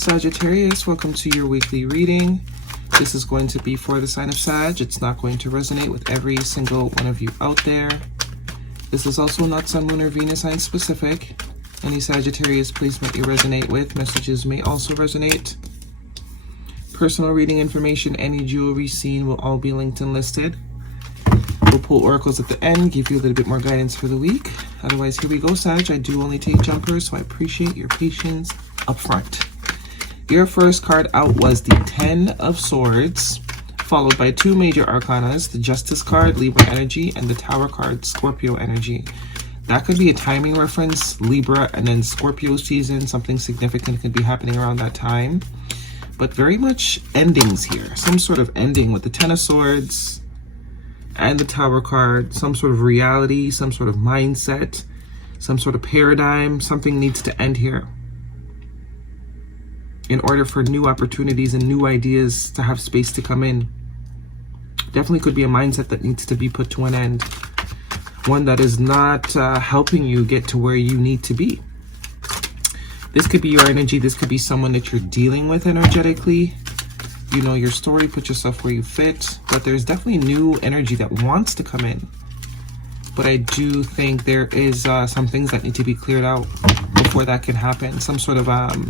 Sagittarius, welcome to your weekly reading. This is going to be for the sign of Sag. It's not going to resonate with every single one of you out there. This is also not Sun, Moon, or Venus sign specific. Any Sagittarius placement you resonate with, messages may also resonate. Personal reading information, any jewelry seen will all be linked and listed. We'll pull oracles at the end, give you a little bit more guidance for the week. Otherwise, here we go, Sag. I do only take jumpers, so I appreciate your patience up front. Your first card out was the 10 of Swords, followed by two major arcanas, the Justice card, Libra energy, and the Tower card, Scorpio energy. That could be a timing reference, Libra, and then Scorpio season. Something significant could be happening around that time. But very much endings here. Some sort of ending with the 10 of Swords and the Tower card. Some sort of reality, some sort of mindset, some sort of paradigm. Something needs to end here in order for new opportunities and new ideas to have space to come in. Definitely could be a mindset that needs to be put to an end. One that is not helping you get to where you need to be. This could be your energy. This could be someone that you're dealing with energetically. You know your story, put yourself where you fit. But there's definitely new energy that wants to come in. But I do think there is some things that need to be cleared out before that can happen. Some sort of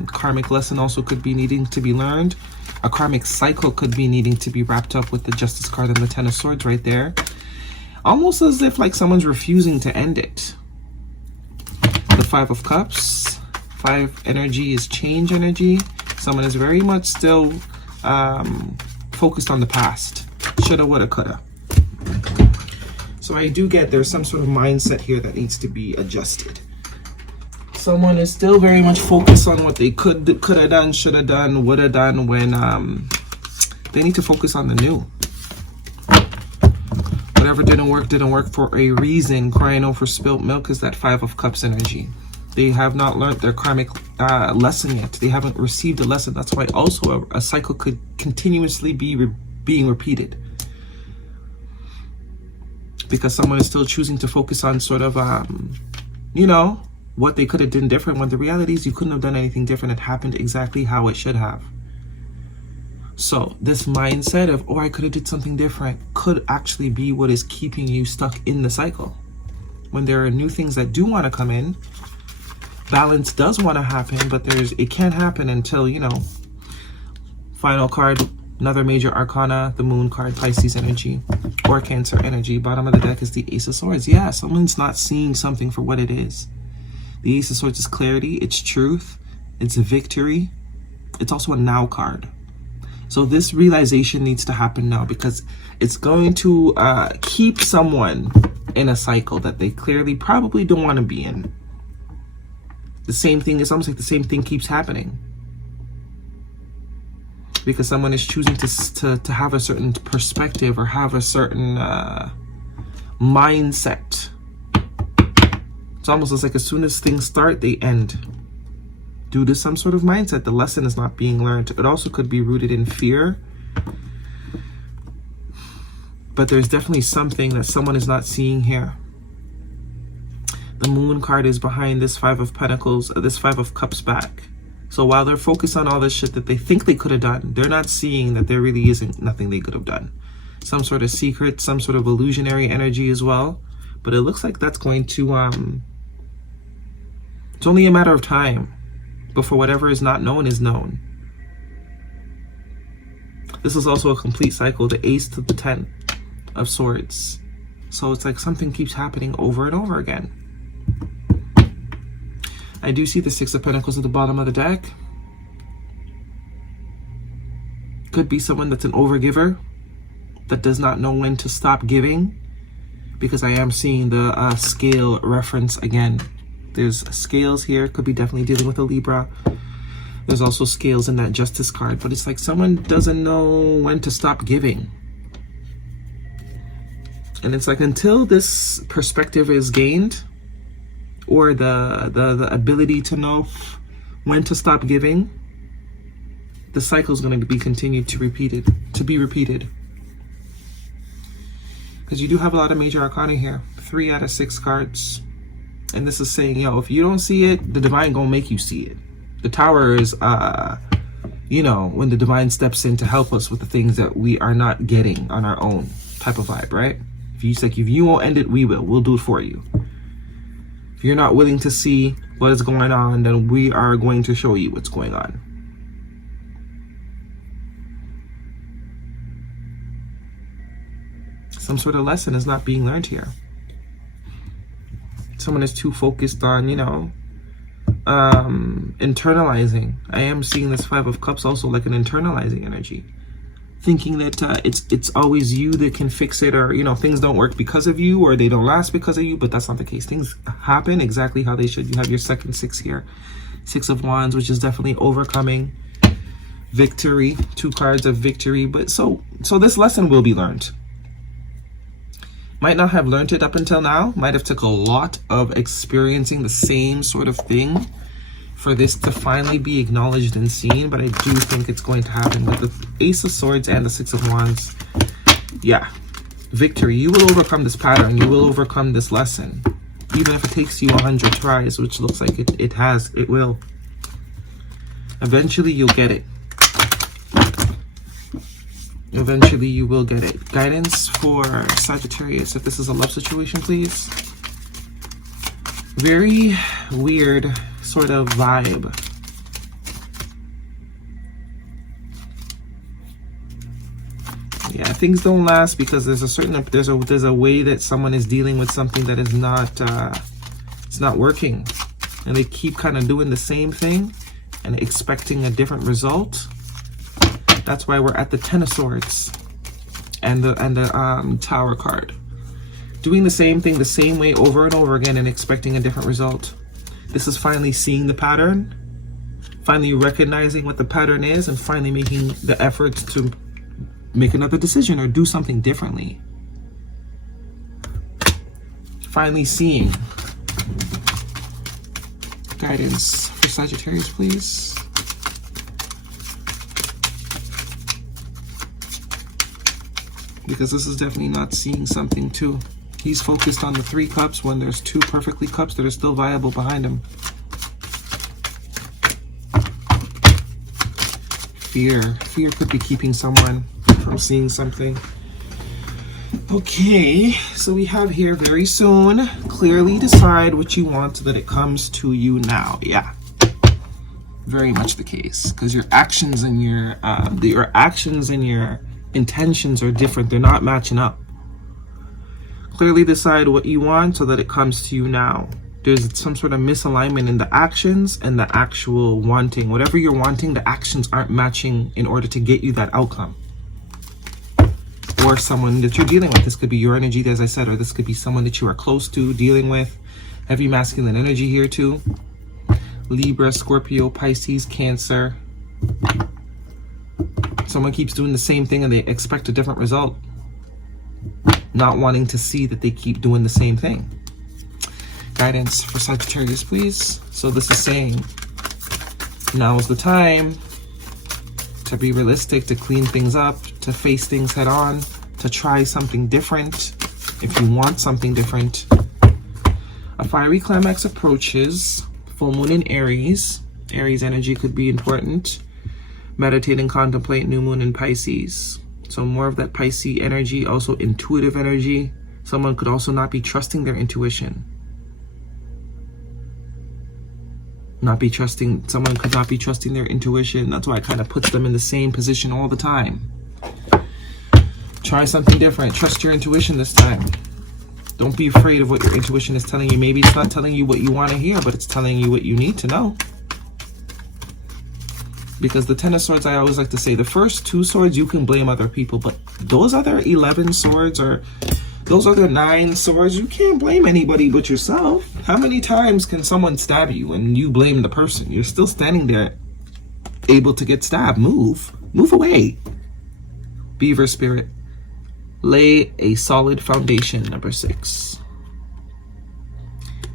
karmic lesson also could be needing to be learned. A karmic cycle could be needing to be wrapped up with the Justice card and the 10 of Swords right there. Almost as if like someone's refusing to end it. The 5 of Cups. 5 energy is change energy. Someone is very much still focused on the past. Shoulda, woulda, coulda. So I do get there's some sort of mindset here that needs to be adjusted. Someone is still very much focused on what they could have done, should have done, would have done, when they need to focus on the new. Whatever didn't work for a reason. Crying over spilt milk is that 5 of Cups energy. They have not learned their karmic lesson yet. They haven't received a lesson. That's why also a cycle could continuously be being repeated. Because someone is still choosing to focus on sort of, you know, what they could have done different, when the reality is you couldn't have done anything different. It happened exactly how it should have. So this mindset of, oh, I could have did something different, could actually be what is keeping you stuck in the cycle. When there are new things that do want to come in, balance does want to happen, but it can't happen until, you know, final card, another major arcana, the Moon card, Pisces energy, or Cancer energy. Bottom of the deck is the Ace of Swords. Yeah, someone's not seeing something for what it is. The Ace of Swords is clarity, it's truth, it's victory. It's also a now card. So this realization needs to happen now, because it's going to keep someone in a cycle that they clearly probably don't want to be in. The same thing, it's almost like the same thing keeps happening. Because someone is choosing to have a certain perspective or have a certain mindset. It's almost like as soon as things start, they end. Due to some sort of mindset, the lesson is not being learned. It also could be rooted in fear. But there's definitely something that someone is not seeing here. The Moon card is behind this 5 of Pentacles, this 5 of Cups back. So while they're focused on all this shit that they think they could have done, they're not seeing that there really isn't nothing they could have done. Some sort of secret, some sort of illusionary energy as well. But it looks like that's going to, it's only a matter of time before whatever is not known is known. This is also a complete cycle, the Ace to the 10 of Swords. So it's like something keeps happening over and over again. I do see the 6 of Pentacles at the bottom of the deck. Could be someone that's an overgiver that does not know when to stop giving, because I am seeing the scale reference again. There's scales here. Could be definitely dealing with a Libra. There's also scales in that Justice card, but it's like someone doesn't know when to stop giving. And it's like until this perspective is gained, or the ability to know when to stop giving, the cycle is going to be continued to be repeated. Because you do have a lot of major arcana here. 3 out of 6 cards. And this is saying, yo, if you don't see it, the divine gonna make you see it. The Tower is you know, when the divine steps in to help us with the things that we are not getting on our own type of vibe, right? If you won't end it, we'll do it for you. If you're not willing to see what is going on, then we are going to show you what's going on. Some sort of lesson is not being learned here. Someone is too focused on, you know, internalizing. I am seeing this Five of Cups also like an internalizing energy, thinking that it's always you that can fix it, or, you know, things don't work because of you, or they don't last because of you. But that's not the case. Things happen exactly how they should. You have your second six here, Six of Wands, which is definitely overcoming, victory, 2 cards of victory. But so this lesson will be learned. Might not have learned it up until now. Might have took a lot of experiencing the same sort of thing for this to finally be acknowledged and seen. But I do think it's going to happen with the Ace of Swords and the Six of Wands. Yeah, victory. You will overcome this pattern. You will overcome this lesson. Even if it takes you 100 tries, which looks like it will. Eventually you'll get it. Eventually you will get it. Guidance for Sagittarius, if this is a love situation, please. Very weird sort of vibe. Yeah, things don't last because there's a way that someone is dealing with something that is not it's not working, and they keep kind of doing the same thing and expecting a different result. That's why we're at the Ten of Swords and the Tower card. Doing the same thing the same way over and over again and expecting a different result. This is finally seeing the pattern, finally recognizing what the pattern is, and finally making the effort to make another decision or do something differently. Finally seeing. Guidance for Sagittarius, please. Because this is definitely not seeing something too. He's focused on the 3 cups when there's 2 perfectly cups that are still viable behind him. Fear. Fear could be keeping someone from seeing something. Okay, so we have here very soon. Clearly decide what you want so that it comes to you now. Yeah. Very much the case. Because your actions and your intentions are different. They're not matching up. Clearly decide what you want so that it comes to you now. There's some sort of misalignment in the actions and the actual wanting. Whatever you're wanting, the actions aren't matching in order to get you that outcome. Or someone that you're dealing with. This could be your energy, as I said, or this could be someone that you are close to dealing with. Heavy masculine energy here too. Libra, Scorpio, Pisces, Cancer. Someone keeps doing the same thing and they expect a different result. Not wanting to see that they keep doing the same thing. Guidance for Sagittarius, please. So this is saying, now is the time to be realistic, to clean things up, to face things head on, to try something different if you want something different. A fiery climax approaches. Full moon in Aries. Aries energy could be important. Meditate and contemplate, new moon in Pisces. So more of that Pisces energy, also intuitive energy. Someone could also not be trusting their intuition. Someone could not be trusting their intuition. That's why it kind of puts them in the same position all the time. Try something different. Trust your intuition this time. Don't be afraid of what your intuition is telling you. Maybe it's not telling you what you want to hear, but it's telling you what you need to know. Because the Ten of Swords, I always like to say, the first 2 swords, you can blame other people. But those other 11 swords or those other 9 swords, you can't blame anybody but yourself. How many times can someone stab you and you blame the person? You're still standing there able to get stabbed. Move away. Beaver spirit. Lay a solid foundation, number 6.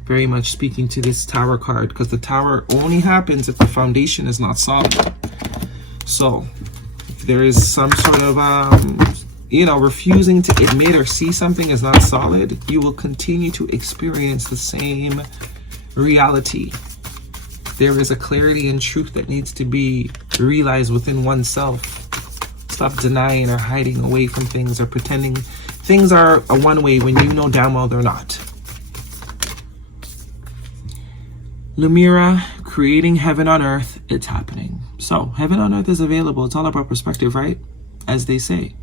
Very much speaking to this Tower card, because the Tower only happens if the foundation is not solid. So if there is some sort of refusing to admit or see something is not solid, you will continue to experience the same reality. There is a clarity and truth that needs to be realized within oneself. Stop denying or hiding away from things or pretending things are a one way when you know damn well they're not. Lumira, creating heaven on earth, it's happening. So, heaven on earth is available. It's all about perspective, right? As they say.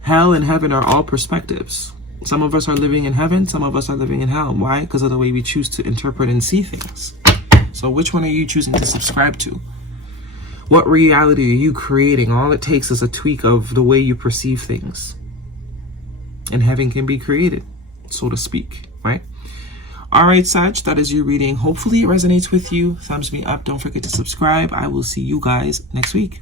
Hell and heaven are all perspectives. Some of us are living in heaven, some of us are living in hell. Why? Because of the way we choose to interpret and see things. So which one are you choosing to subscribe to? What reality are you creating? All it takes is a tweak of the way you perceive things. And heaven can be created, so to speak, right? All right, Sag, that is your reading. Hopefully it resonates with you. Thumbs me up. Don't forget to subscribe. I will see you guys next week.